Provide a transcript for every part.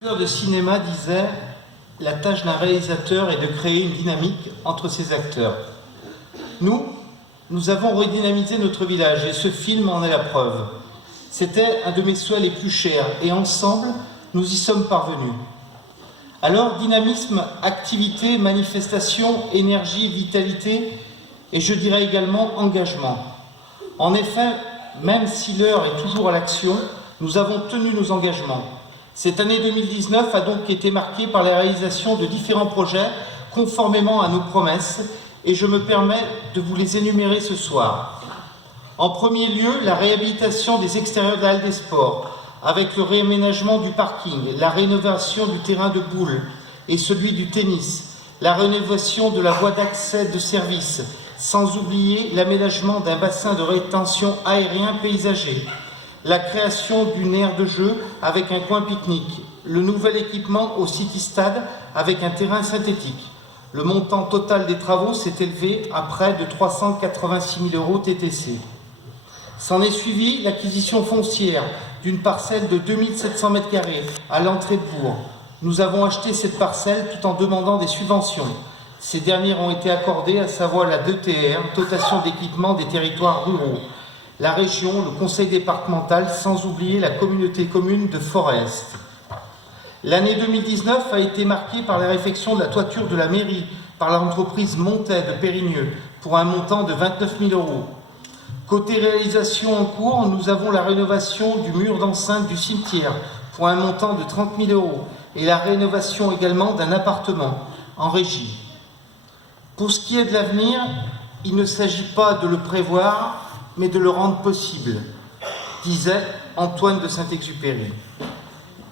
De cinéma disait « La tâche d'un réalisateur est de créer une dynamique entre ses acteurs ». Nous avons redynamisé notre village et ce film en est la preuve. C'était un de mes souhaits les plus chers et ensemble, nous y sommes parvenus. Alors, dynamisme, activité, manifestation, énergie, vitalité et je dirais également engagement. En effet, même si l'heure est toujours à l'action, nous avons tenu nos engagements. Cette année 2019 a donc été marquée par la réalisation de différents projets conformément à nos promesses et je me permets de vous les énumérer ce soir. En premier lieu, la réhabilitation des extérieurs de la halle des sports avec le réaménagement du parking, la rénovation du terrain de boules et celui du tennis, la rénovation de la voie d'accès de service, sans oublier l'aménagement d'un bassin de rétention aérien paysager, la création d'une aire de jeu avec un coin pique-nique, le nouvel équipement au City Stade avec un terrain synthétique. Le montant total des travaux s'est élevé à près de 386 000 € TTC. S'en est suivi l'acquisition foncière d'une parcelle de 2700 m² à l'entrée de Bourg. Nous avons acheté cette parcelle tout en demandant des subventions. Ces dernières ont été accordées, à savoir la DETR, dotation d'équipement des territoires ruraux, la région, le conseil départemental, sans oublier la communauté commune de Forest. L'année 2019 a été marquée par la réfection de la toiture de la mairie par l'entreprise Montet de Périgneux pour un montant de 29 000 €. Côté réalisation en cours, nous avons la rénovation du mur d'enceinte du cimetière pour un montant de 30 000 € et la rénovation également d'un appartement en régie. Pour ce qui est de l'avenir, il ne s'agit pas de le prévoir, mais de le rendre possible, disait Antoine de Saint-Exupéry.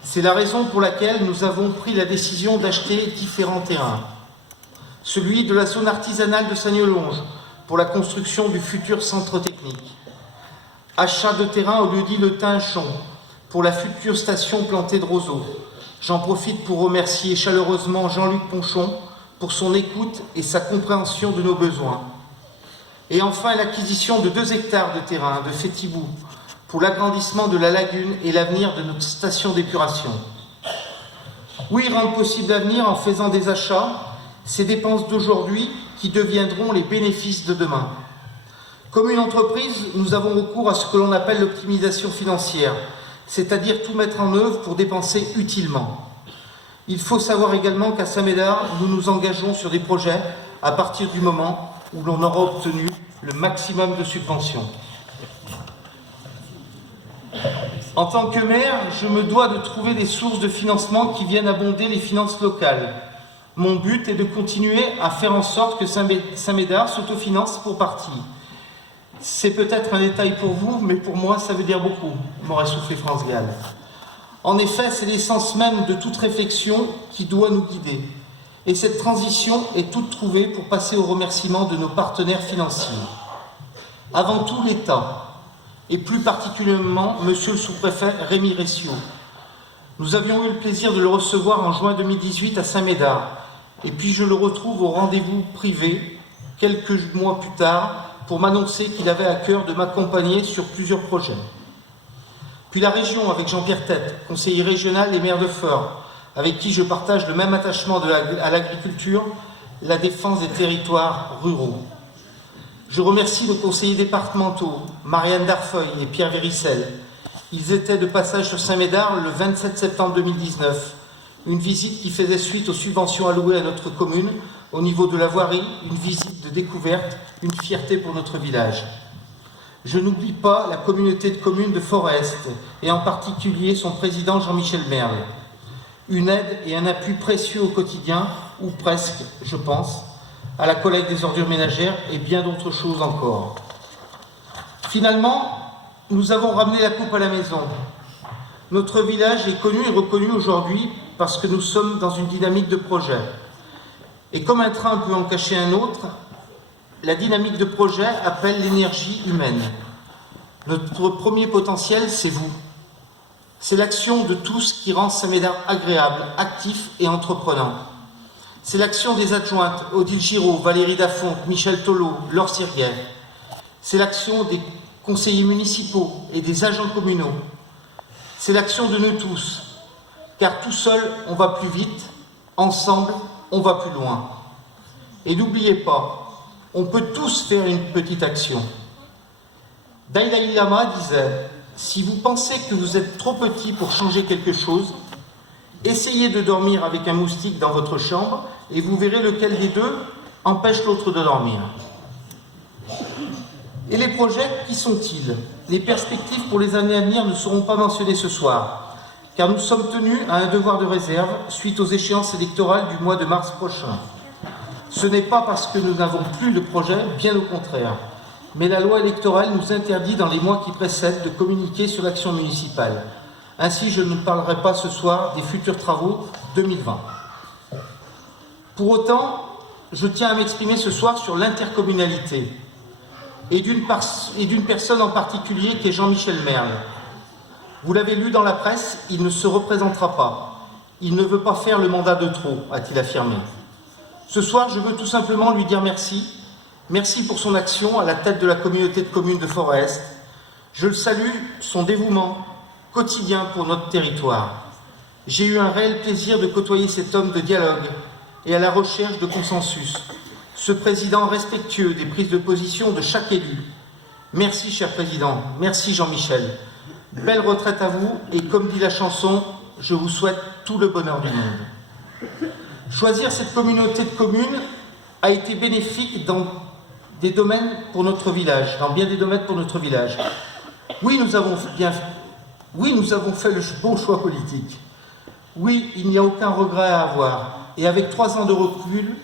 C'est la raison pour laquelle nous avons pris la décision d'acheter différents terrains. Celui de la zone artisanale de Sagne-Longe pour la construction du futur centre technique. Achat de terrain au lieu-dit Le Tinchon pour la future station plantée de roseaux. J'en profite pour remercier chaleureusement Jean-Luc Ponchon pour son écoute et sa compréhension de nos besoins. Et enfin, l'acquisition de 2 hectares de terrain de Fétibou pour l'agrandissement de la lagune et l'avenir de notre station d'épuration. Oui, rendre possible l'avenir en faisant des achats, ces dépenses d'aujourd'hui qui deviendront les bénéfices de demain. Comme une entreprise, nous avons recours à ce que l'on appelle l'optimisation financière, c'est-à-dire tout mettre en œuvre pour dépenser utilement. Il faut savoir également qu'à Saint-Médard, nous nous engageons sur des projets à partir du moment où l'on aura obtenu le maximum de subventions. En tant que maire, je me dois de trouver des sources de financement qui viennent abonder les finances locales. Mon but est de continuer à faire en sorte que Saint-Médard s'autofinance pour partie. C'est peut-être un détail pour vous, mais pour moi, ça veut dire beaucoup, m'aurait soufflé France Gall. En effet, c'est l'essence même de toute réflexion qui doit nous guider. Et cette transition est toute trouvée pour passer au remerciement de nos partenaires financiers. Avant tout, l'État, et plus particulièrement Monsieur le sous-préfet Rémi Ressiaud. Nous avions eu le plaisir de le recevoir en juin 2018 à Saint-Médard, et puis je le retrouve au rendez-vous privé, quelques mois plus tard, pour m'annoncer qu'il avait à cœur de m'accompagner sur plusieurs projets. Puis la région, avec Jean-Pierre Tête, conseiller régional et maire de Feurs, avec qui je partage le même attachement à l'agriculture, la défense des territoires ruraux. Je remercie nos conseillers départementaux, Marianne Darfeuille et Pierre Véricel. Ils étaient de passage sur Saint-Médard le 27 septembre 2019, une visite qui faisait suite aux subventions allouées à notre commune au niveau de la voirie, une visite de découverte, une fierté pour notre village. Je n'oublie pas la communauté de communes de Forest, et en particulier son président Jean-Michel Merle. Une aide et un appui précieux au quotidien, ou presque, je pense, à la collecte des ordures ménagères et bien d'autres choses encore. Finalement, nous avons ramené la coupe à la maison. Notre village est connu et reconnu aujourd'hui parce que nous sommes dans une dynamique de projet. Et comme un train peut en cacher un autre, la dynamique de projet appelle l'énergie humaine. Notre premier potentiel, c'est vous. C'est l'action de tous qui rend Saint-Médard agréable, actif et entreprenant. C'est l'action des adjointes Odile Giraud, Valérie Dafonte, Michel Tolot, Laure Sirguet. C'est l'action des conseillers municipaux et des agents communaux. C'est l'action de nous tous. car tout seul, on va plus vite, ensemble, on va plus loin. Et n'oubliez pas, on peut tous faire une petite action. Dalai Lama disait, si vous pensez que vous êtes trop petit pour changer quelque chose, essayez de dormir avec un moustique dans votre chambre et vous verrez lequel des deux empêche l'autre de dormir. Et les projets, qui sont-ils? Les perspectives pour les années à venir ne seront pas mentionnées ce soir, car nous sommes tenus à un devoir de réserve suite aux échéances électorales du mois de mars prochain. Ce n'est pas parce que nous n'avons plus de projet, bien au contraire, mais la loi électorale nous interdit dans les mois qui précèdent de communiquer sur l'action municipale. Ainsi, je ne parlerai pas ce soir des futurs travaux 2020. Pour autant, je tiens à m'exprimer ce soir sur l'intercommunalité et d'une personne en particulier qui est Jean-Michel Merle. Vous l'avez lu dans la presse, il ne se représentera pas. Il ne veut pas faire le mandat de trop, a-t-il affirmé. Ce soir, je veux tout simplement lui dire merci. Merci pour son action à la tête de la communauté de communes de Forest. Je le salue, son dévouement quotidien pour notre territoire. J'ai eu un réel plaisir de côtoyer cet homme de dialogue et à la recherche de consensus, ce président respectueux des prises de position de chaque élu. Merci, cher président, merci Jean-Michel. Belle retraite à vous et comme dit la chanson, je vous souhaite tout le bonheur du monde. Choisir cette communauté de communes a été bénéfique dans des domaines pour notre village, dans bien des domaines pour notre village. Oui, nous avons fait le bon choix politique. Oui, il n'y a aucun regret à avoir. Et avec 3 ans de recul,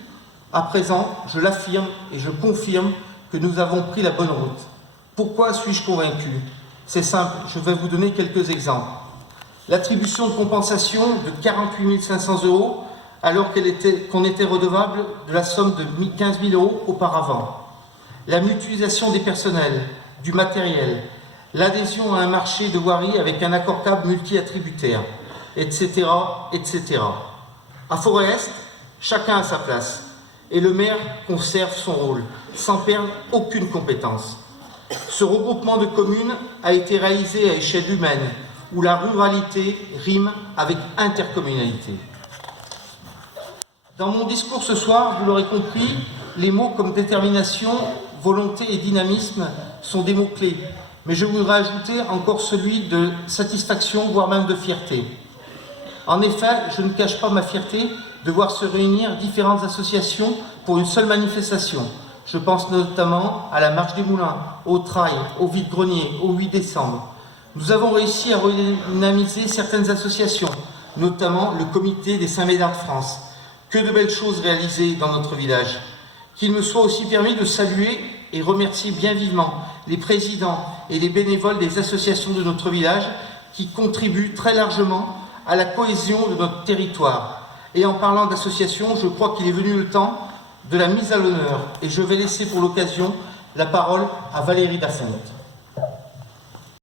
à présent, je l'affirme et je confirme que nous avons pris la bonne route. Pourquoi suis-je convaincu? C'est simple, je vais vous donner quelques exemples. L'attribution de compensation de 48 500 € alors qu'on était redevable de la somme de 15 000 € auparavant. La mutualisation des personnels, du matériel, l'adhésion à un marché de voirie avec un accord câble multi-attributaire, etc., etc. À Forest, chacun a sa place et le maire conserve son rôle, sans perdre aucune compétence. Ce regroupement de communes a été réalisé à échelle humaine, où la ruralité rime avec intercommunalité. Dans mon discours ce soir, vous l'aurez compris, les mots comme détermination, volonté et dynamisme sont des mots-clés, mais je voudrais ajouter encore celui de satisfaction, voire même de fierté. En effet, je ne cache pas ma fierté de voir se réunir différentes associations pour une seule manifestation. Je pense notamment à la Marche des Moulins, au Trail, au Vide-Grenier, au 8 décembre. Nous avons réussi à redynamiser certaines associations, notamment le Comité des Saint-Médard de France. Que de belles choses réalisées dans notre village. Qu'il me soit aussi permis de saluer et remercier bien vivement les présidents et les bénévoles des associations de notre village qui contribuent très largement à la cohésion de notre territoire. Et en parlant d'associations, je crois qu'il est venu le temps de la mise à l'honneur et je vais laisser pour l'occasion la parole à Valérie Dafonte.